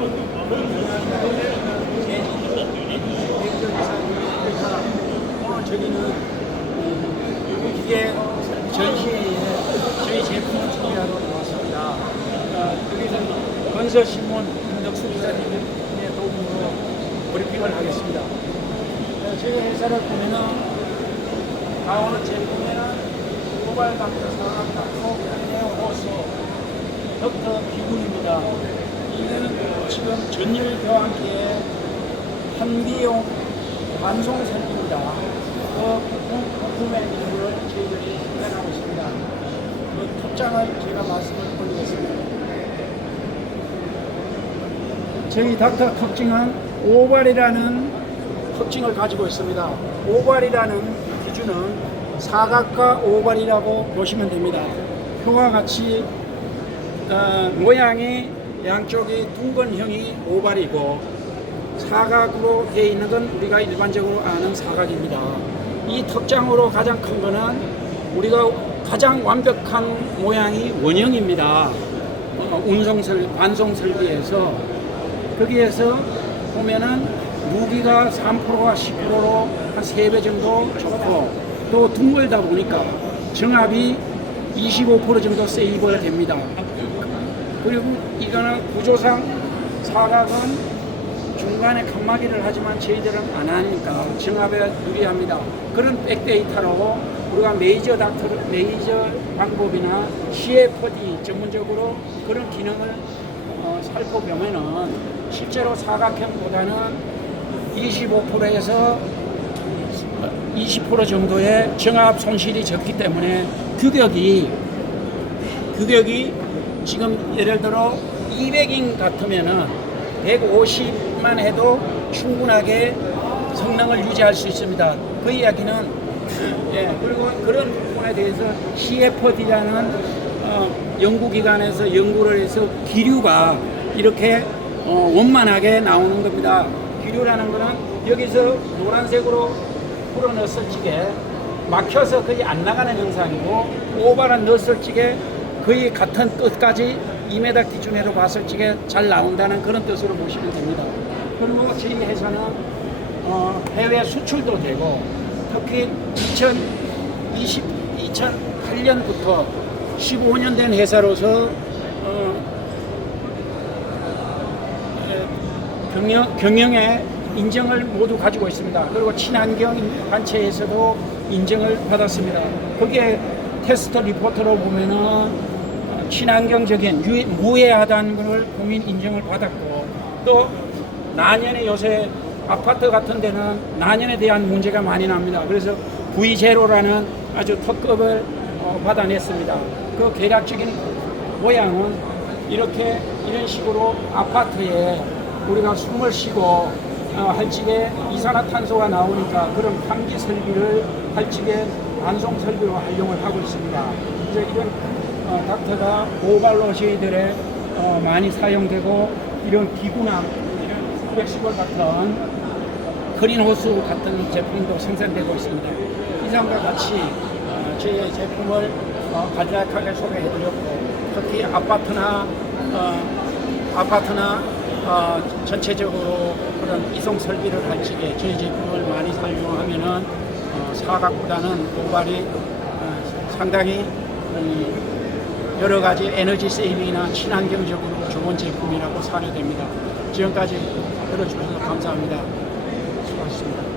어, 저기는 기계 전시회에 저희 제품을 준비하러 나왔습니다. 어, 여기서 건설신문 김덕수 기자님의 도움으로 브리핑을 하겠습니다. 어, 저희 회사를 보면은 나오는 제품에는 닥터, 사각 닥터, 네오 호소, 닥터 기군입니다. 이거는 지금 전일 교환기에 한비용 반송 설비입니다. 그 부품, 부품의 일부를 저희들이 생산하고 있습니다. 그 특장을 제가 말씀을 드리겠습니다. 저희 닥터 특징은 오발이라는 특징을 가지고 있습니다. 오발이라는 기준은 사각과 오발이라고 보시면 됩니다. 표와 같이 어, 모양이 양쪽이 둥근 형이 오발이고 사각으로 되어 있는 건 우리가 일반적으로 아는 사각입니다. 이 특장으로 가장 큰 거는 우리가 가장 완벽한 모양이 원형입니다. 어, 운송설, 반송설비에서 거기에서 보면은 무기가 3%와 10%로 한 3배 정도 좋고 또 둥글다 보니까 정합이 25% 정도 세이브가 됩니다. 그리고 이거는 구조상 사각은 중간에 칸막이를 하지만 저희들은 안 하니까 정합에 유리합니다. 그런 백데이터로 우리가 메이저 닥터, 메이저 방법이나 CFD 전문적으로 그런 기능을 어, 살펴보면은 실제로 사각형보다는 25%에서 20% 정도의 정합 손실이 적기 때문에 규격이 규격이 지금 예를 들어 200인 같으면은 150만 해도 충분하게 성능을 유지할 수 있습니다. 그 이야기는 예 그리고 그런 부분에 대해서 CFD라는 어, 연구기관에서 연구를 해서 기류가 이렇게 어, 원만하게 나오는 겁니다. 기류라는 거는 여기서 노란색으로 풀어 넣었을 적에 막혀서 거의 안 나가는 현상이고 오바란 넣었을 적에 거의 같은 뜻까지 2m 기준으로 봤을 적에 잘 나온다는 그런 뜻으로 보시면 됩니다. 그리고 저희 회사는 어, 해외 수출도 되고 특히 2020, 2008년부터 15년 된 회사로서 어, 에, 경영, 경영에 인정을 모두 가지고 있습니다. 그리고 친환경 단체에서도 인정을 받았습니다. 거기에 테스트 리포트로 보면은 어, 친환경적인 유- 무해하다는 것을 국민 인정을 받았고 또 난연에 요새 아파트 같은 데는 난연에 대한 문제가 많이 납니다. 그래서 V0라는 아주 특급을 어, 받아냈습니다. 그 계략적인 모양은 이렇게 이런 식으로 아파트에 우리가 숨을 쉬고 어, 할지게 이산화탄소가 나오니까 그런 환기 설비를 할지게 반송 설비로 활용을 하고 있습니다. 그래서 이런 어, 닥터가 오발로 저희들의 어, 많이 사용되고 이런 기구나 이런 플렉시블 같은 그린호스 같은 제품도 생산되고 있습니다. 이상과 같이 어, 저희의 제품을 어, 간략하게 소개해드렸고 특히 아파트나 어, 아파트나 어, 전체적으로 그런 이송 설비를 할 적에 저희 제품을 많이 사용하면은 어, 사각보다는 오발이 어, 상당히 음, 여러 가지 에너지 세이빙이나 친환경적으로 좋은 제품이라고 사려됩니다. 지금까지 들어주셔서 감사합니다. 수고하셨습니다.